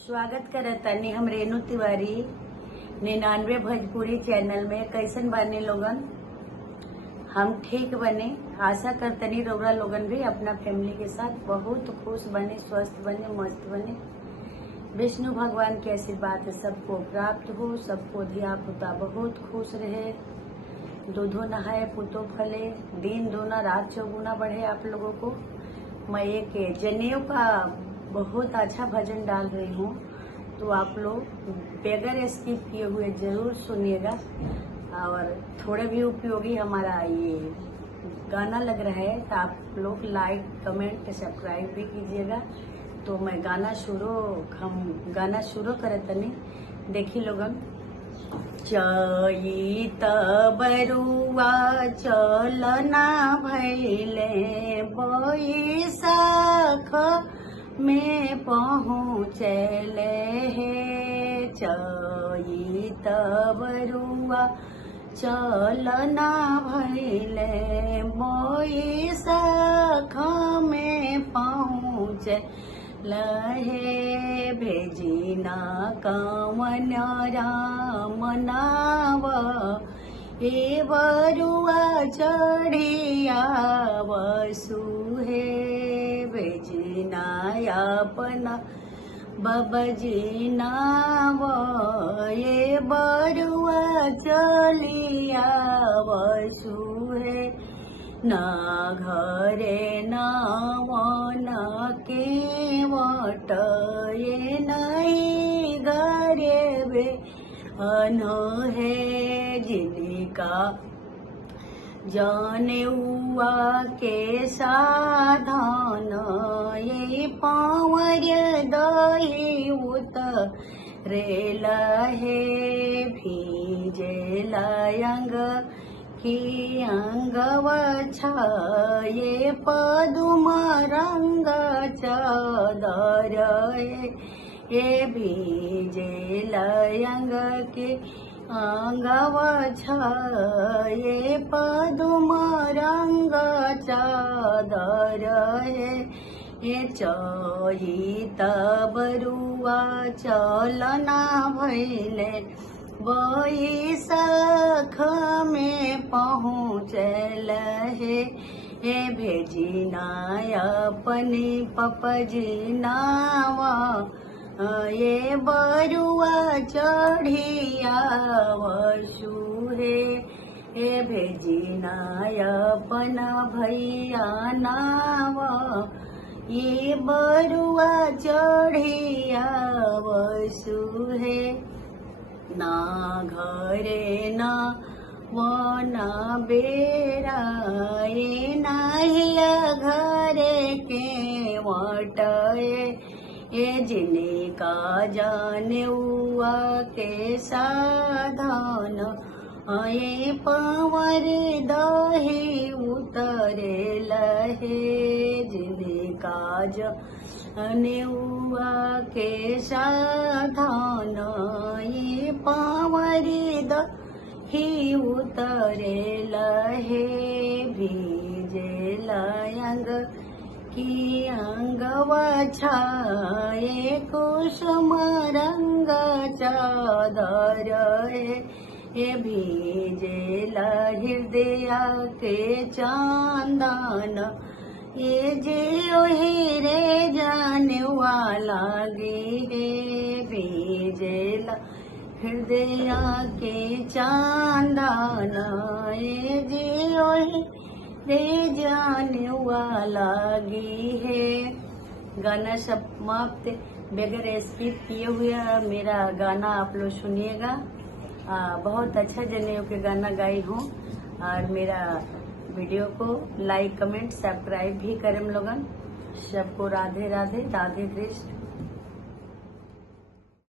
स्वागत करत तानी हम रेणु तिवारी 99 भोजपुरी चैनल में। कैसन बानी लोगन? हम ठीक बने। आशा करतनी रउरा लोगन भी अपना फैमिली के साथ बहुत खुश बने, स्वस्थ बने, मस्त बने। विष्णु भगवान के आशीर्वाद से सबको प्राप्त हो, सबको धिया पुता बहुत खुश रहे, दूधो नहाए पुतो फले, दिन दूना रात चौगुना बढ़े। आप लोगों को मैं एक जनेऊ का बहुत अच्छा भजन डाल रही हूँ, तो आप लोग बगैर स्किप किए हुए जरूर सुनिएगा। और थोड़े भी उपयोगी हमारा ये गाना लग रहा है तो आप लोग लाइक कमेंट सब्सक्राइब भी कीजिएगा। तो मैं हम गाना शुरू करे तनी। देखी लोगन। चैत बरुआ चलना भैले बैसाख में पहुँचले हे। चैत बरुआ चलना भैले बैसाख में पहुँचले हे। भेजिना कवन राम नाव ए बरुआ चढ़िया वसु हे। भेजिना अपना बबजी नाव ए बरुआ चलिया वसु हे। ना घरे ना वन के वट ये नहीं घरे वे अनो है। जिनका जनेउआ के साधन ये पावर दही उतरेल हे। भीजेल अंग की अंगव छाये पदुम रंग चादर ये भीजेल अंग के अंगव छाये पदुम रंग चादर ये। चैत बरुआ चलना भैले बैसाख में पहुँचल हे। भेजिना अपनी पपजी नावा ये बरुआ चढ़िया वसु हे। भेजिना अपना भैया नावा ये बरुआ चढ़िया वसु हे। ना घरे ना वना बेरा ये नाहिया घरे के वटए ये। जिनका जनेउआ के साधन ये पावर दही उतरेल हे। जिनका जनेउआ के साधन ये पावर दही उतरेल हे। भीजेल अंग की अंगव छाये कुसुम रंग चादर ये। भीजेल हृदय के चांदन ये जियो हीरे जानेवा लागी हे। भीजेल हृदय के चांदन ये जियो रे जानेवा लागी है। गाना समाप्त बगैर स्किप किए हुए मेरा गाना आप लोग सुनिएगा। बहुत अच्छा जनेऊ के गाना गाई हूँ। और मेरा वीडियो को लाइक कमेंट सब्सक्राइब भी करें लोगन। सबको राधे राधे, राधे कृष्ण।